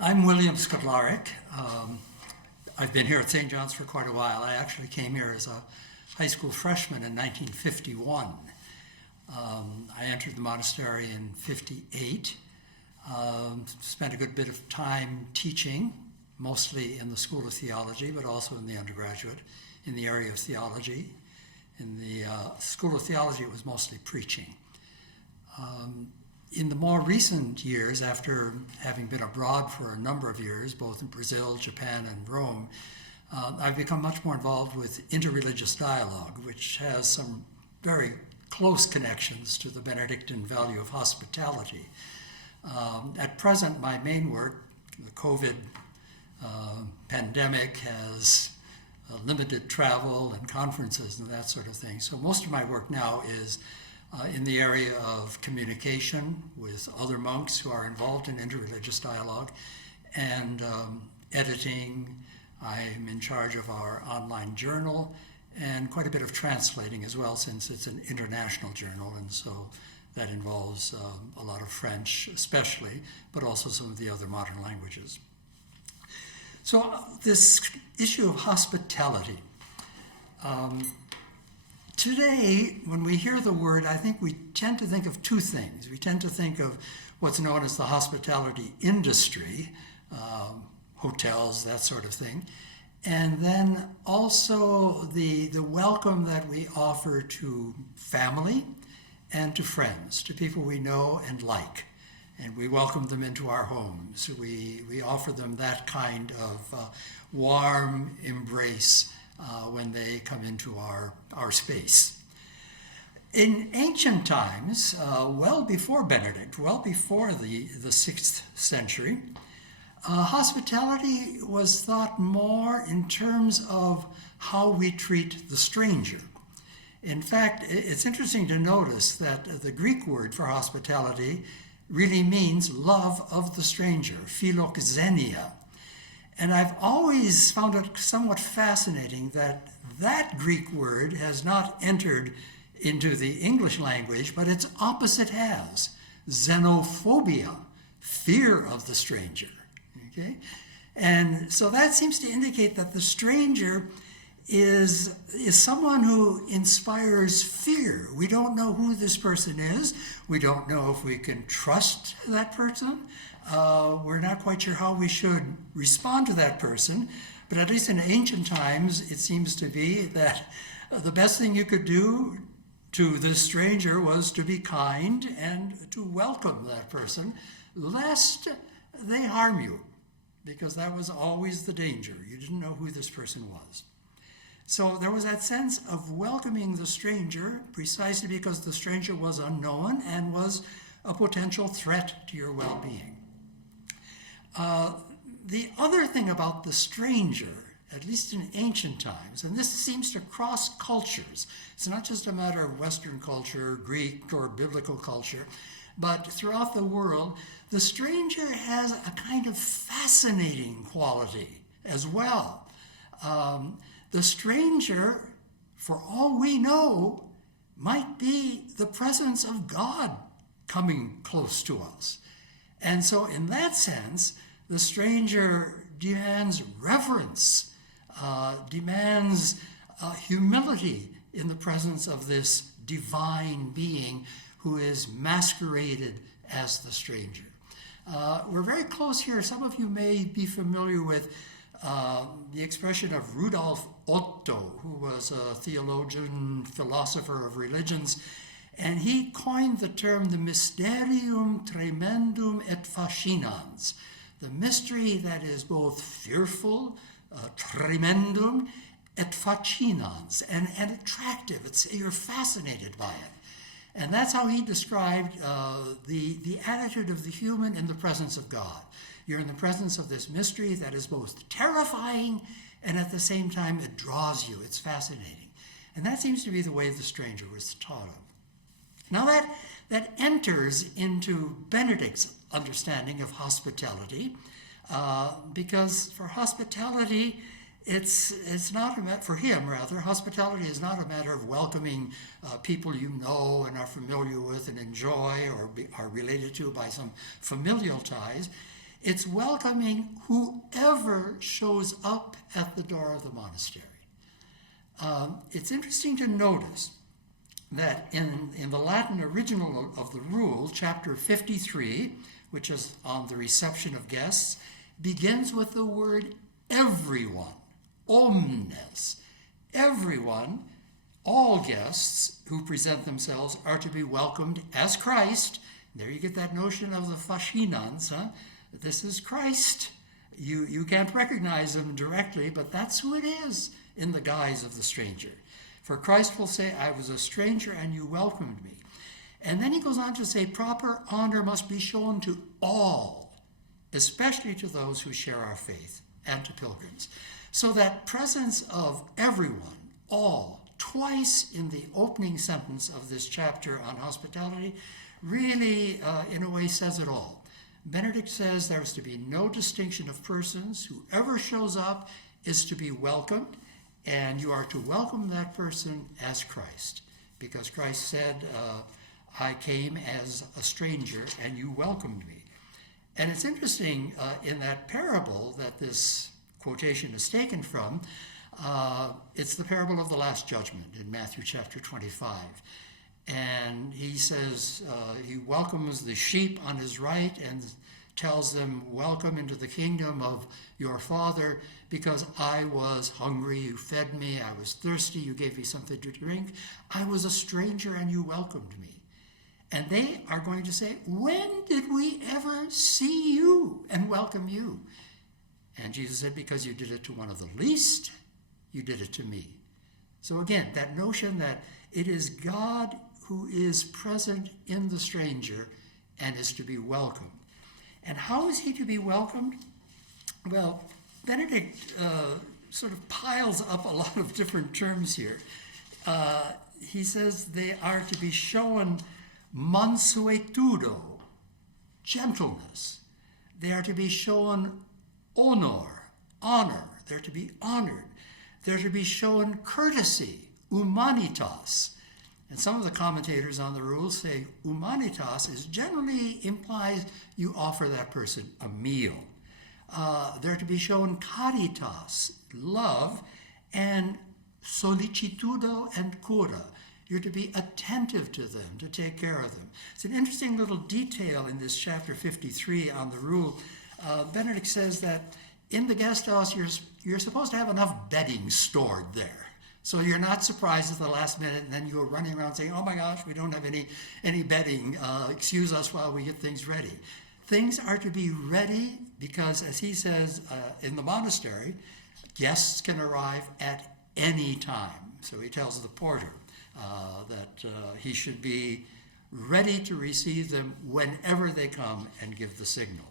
I'm William Skudlarek. I've been here at St. John's for quite a while. I actually came here as a high school freshman in 1951. I entered the monastery in 58, spent a good bit of time teaching, mostly in the School of Theology, but also in the undergraduate, in the area of theology. In the School of Theology, it was mostly preaching. In the more recent years, after having been abroad for a number of years, both in Brazil, Japan, and Rome, I've become much more involved with interreligious dialogue, which has some very close connections to the Benedictine value of hospitality. At present, my main work, the COVID pandemic, has limited travel and conferences and that sort of thing. So most of my work now is in the area of communication with other monks who are involved in interreligious dialogue and editing. I'm in charge of our online journal and quite a bit of translating as well, since it's an international journal, and so that involves a lot of French especially, but also some of the other modern languages. So this issue of hospitality. Today, when we hear the word, I think we tend to think of two things. We tend to think of what's known as the hospitality industry, hotels, that sort of thing, and then also the welcome that we offer to family and to friends, to people we know and like. And we welcome them into our homes. We offer them that kind of warm embrace when they come into our space. In ancient times, well before Benedict, well before the 6th century, hospitality was thought more in terms of how we treat the stranger. In fact, it's interesting to notice that the Greek word for hospitality really means love of the stranger, philoxenia. And I've always found it somewhat fascinating that that Greek word has not entered into the English language, but its opposite has, xenophobia, fear of the stranger. Okay? And so that seems to indicate that the stranger is someone who inspires fear. We don't know who this person is. We don't know if we can trust that person. We're not quite sure how we should respond to that person. But at least in ancient times, it seems to be that the best thing you could do to this stranger was to be kind and to welcome that person, lest they harm you, because that was always the danger. You didn't know who this person was. So there was that sense of welcoming the stranger precisely because the stranger was unknown and was a potential threat to your well-being. The other thing about the stranger, at least in ancient times, and this seems to cross cultures, it's not just a matter of Western culture, Greek or biblical culture, but throughout the world, the stranger has a kind of fascinating quality as well. The stranger, for all we know, might be the presence of God coming close to us. And so in that sense, the stranger demands reverence, demands humility in the presence of this divine being who is masqueraded as the stranger. We're very close here. Some of you may be familiar with the expression of Rudolf Otto, who was a theologian, philosopher of religions, and he coined the term the mysterium tremendum et fascinans, the mystery that is both fearful, tremendum, et fascinans, and attractive. You're fascinated by it. And that's how he described the attitude of the human in the presence of God. You're in the presence of this mystery that is both terrifying and at the same time it draws you. It's fascinating. And that seems to be the way the stranger was taught of. Now that enters into Benedict's understanding of hospitality, because for hospitality, it's not for him rather, hospitality is not a matter of welcoming people you know and are familiar with and enjoy or are related to by some familial ties. It's welcoming whoever shows up at the door of the monastery. It's interesting to notice that in the Latin original of the rule, chapter 53, which is on the reception of guests, begins with the word everyone, omnes. Everyone, all guests who present themselves are to be welcomed as Christ. There you get that notion of the fascinans, huh? This is Christ. You can't recognize him directly, but that's who it is in the guise of the stranger. For Christ will say, I was a stranger and you welcomed me. And then he goes on to say, proper honor must be shown to all, especially to those who share our faith and to pilgrims. So that presence of everyone, all, twice in the opening sentence of this chapter on hospitality, really, in a way, says it all. Benedict says there is to be no distinction of persons. Whoever shows up is to be welcomed, and you are to welcome that person as Christ, because Christ said, I came as a stranger and you welcomed me. And it's interesting in that parable that this quotation is taken from, it's the parable of the Last Judgment in Matthew chapter 25. And he says, he welcomes the sheep on his right and tells them, welcome into the kingdom of your Father, because I was hungry, you fed me, I was thirsty, you gave me something to drink, I was a stranger and you welcomed me. And they are going to say, when did we ever see you and welcome you? And Jesus said, because you did it to one of the least, you did it to me. So again, that notion that it is God who is present in the stranger and is to be welcomed. And how is he to be welcomed? Well, Benedict sort of piles up a lot of different terms here. He says they are to be shown mansuetudo, gentleness. They are to be shown honor. They're to be honored. They're to be shown courtesy, humanitas. And some of the commentators on the rules say humanitas is generally implies you offer that person a meal. They're to be shown caritas, love, and solicitudo and cura. You're to be attentive to them, to take care of them. It's an interesting little detail in this chapter 53 on the rule. Benedict says that in the guest house, you're supposed to have enough bedding stored there. So you're not surprised at the last minute, and then you go running around saying, oh my gosh, we don't have any bedding. Excuse us while we get things ready. Things are to be ready because, as he says in the monastery, guests can arrive at any time. So he tells the porter that he should be ready to receive them whenever they come and give the signal.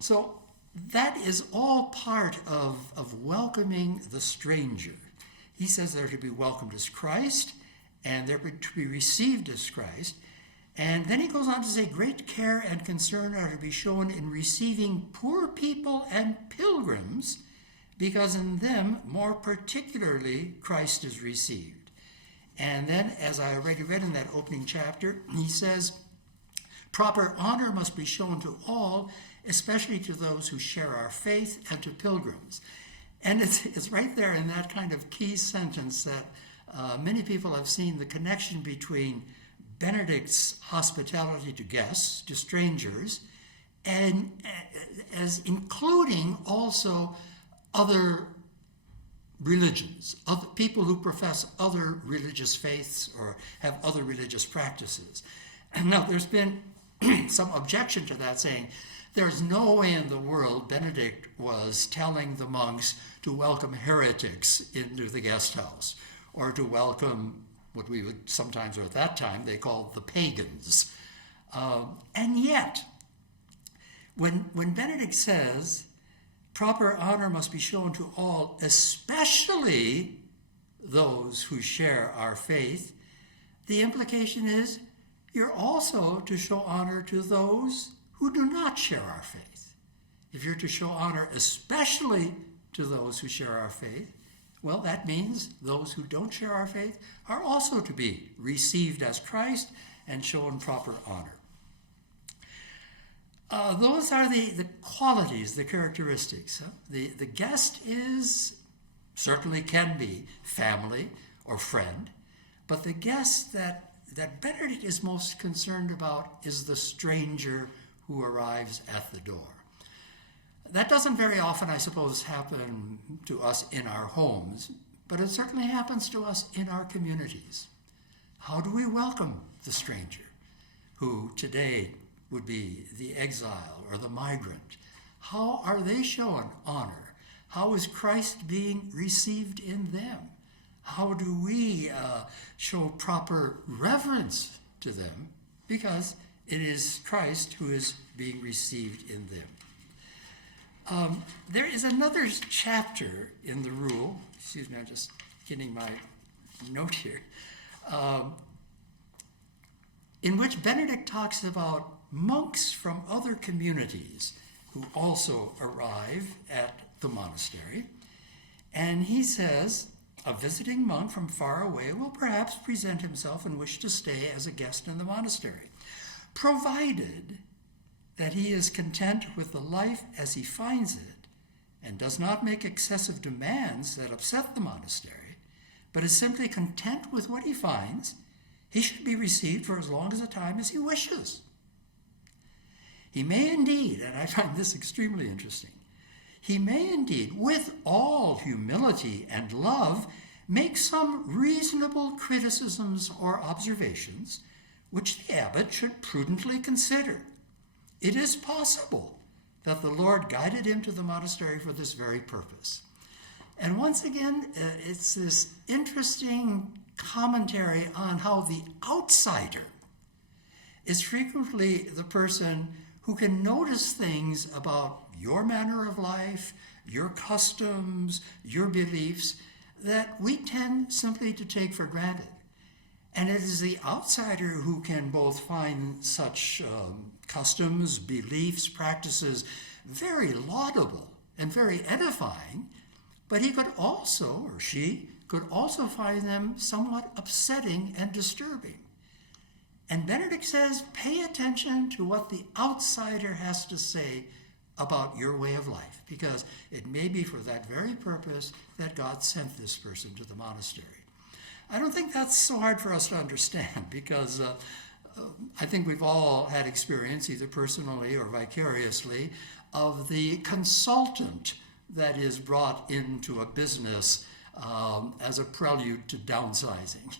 So that is all part of welcoming the stranger. He says they're to be welcomed as Christ, and they're to be received as Christ. And then he goes on to say, great care and concern are to be shown in receiving poor people and pilgrims, because in them, more particularly, Christ is received. And then, as I already read in that opening chapter, he says, proper honor must be shown to all, especially to those who share our faith and to pilgrims. And it's right there in that kind of key sentence that many people have seen the connection between Benedict's hospitality to guests, to strangers, and as including also other religions, other people who profess other religious faiths or have other religious practices. And now there's been some objection to that, saying there's no way in the world Benedict was telling the monks to welcome heretics into the guest house or to welcome what we would sometimes, or at that time, they called the pagans. And yet, when Benedict says, proper honor must be shown to all, especially those who share our faith, the implication is you're also to show honor to those who do not share our faith. If you're to show honor especially to those who share our faith, well, that means those who don't share our faith are also to be received as Christ and shown proper honor. Those are the qualities, the characteristics. The guest certainly can be family or friend, but the guest that Benedict is most concerned about is the stranger who arrives at the door. That doesn't very often, I suppose, happen to us in our homes, but it certainly happens to us in our communities. How do we welcome the stranger, who today would be the exile or the migrant? How are they shown honor? How is Christ being received in them? How do we show proper reverence to them? Because it is Christ who is being received in them. There is another chapter in the rule, excuse me, I'm just getting my note here, in which Benedict talks about monks from other communities who also arrive at the monastery. And he says, a visiting monk from far away will perhaps present himself and wish to stay as a guest in the monastery, provided that he is content with the life as he finds it and does not make excessive demands that upset the monastery, but is simply content with what he finds. He should be received for as long as a time as he wishes. He may indeed, and I find this extremely interesting, he may indeed, with all humility and love, make some reasonable criticisms or observations which the abbot should prudently consider. It is possible that the Lord guided him to the monastery for this very purpose. And once again, it's this interesting commentary on how the outsider is frequently the person who can notice things about your manner of life, your customs, your beliefs, that we tend simply to take for granted. And it is the outsider who can both find such customs, beliefs, practices very laudable and very edifying, but he could also, or she, could also find them somewhat upsetting and disturbing. And Benedict says, pay attention to what the outsider has to say about your way of life, because it may be for that very purpose that God sent this person to the monastery. I don't think that's so hard for us to understand, because I think we've all had experience, either personally or vicariously, of the consultant that is brought into a business as a prelude to downsizing.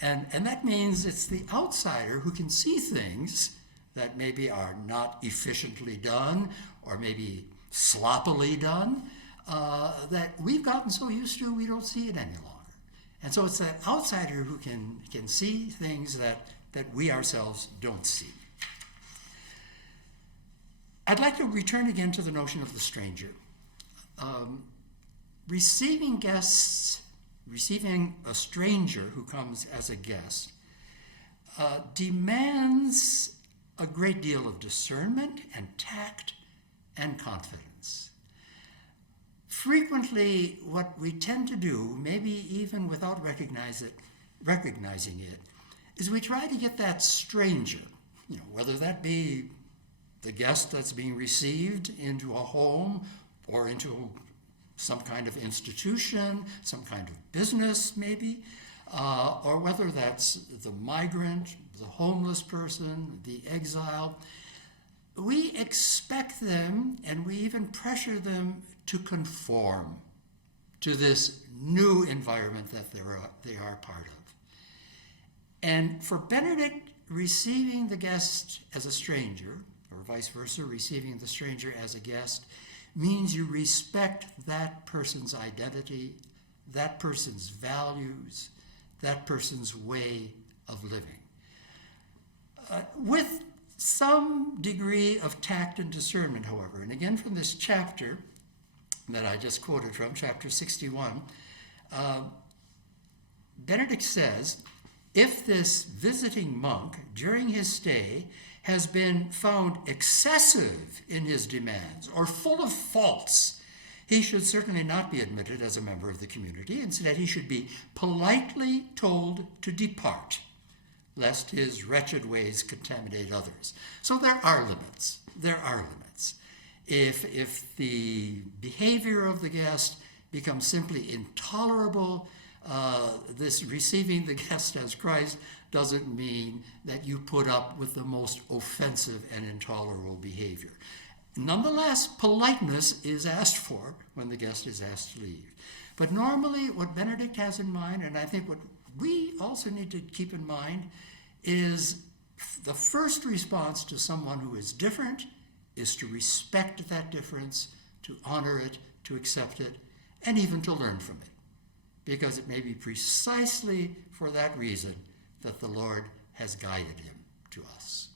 And that means it's the outsider who can see things that maybe are not efficiently done or maybe sloppily done that we've gotten so used to we don't see it any longer. And so it's that outsider who can see things that we ourselves don't see. I'd like to return again to the notion of the stranger. Receiving a stranger who comes as a guest demands a great deal of discernment and tact and confidence. Frequently, what we tend to do, maybe even without recognizing it, is we try to get that stranger, whether that be the guest that's being received into a home or into some kind of institution, some kind of business maybe, or whether that's the migrant, the homeless person, the exile. We expect them and we even pressure them to conform to this new environment that they are part of. And for Benedict, receiving the guest as a stranger, or vice versa, receiving the stranger as a guest, means you respect that person's identity, that person's values, that person's way of living. With some degree of tact and discernment, however, and again from this chapter that I just quoted from, chapter 61, Benedict says, if this visiting monk during his stay has been found excessive in his demands or full of faults, he should certainly not be admitted as a member of the community. Instead, he should be politely told to depart. lest his wretched ways contaminate others. So there are limits. There are limits. If the behavior of the guest becomes simply intolerable, this receiving the guest as Christ doesn't mean that you put up with the most offensive and intolerable behavior. Nonetheless, politeness is asked for when the guest is asked to leave. But normally what Benedict has in mind, and I think what we also need to keep in mind, is the first response to someone who is different is to respect that difference, to honor it, to accept it, and even to learn from it. Because it may be precisely for that reason that the Lord has guided him to us.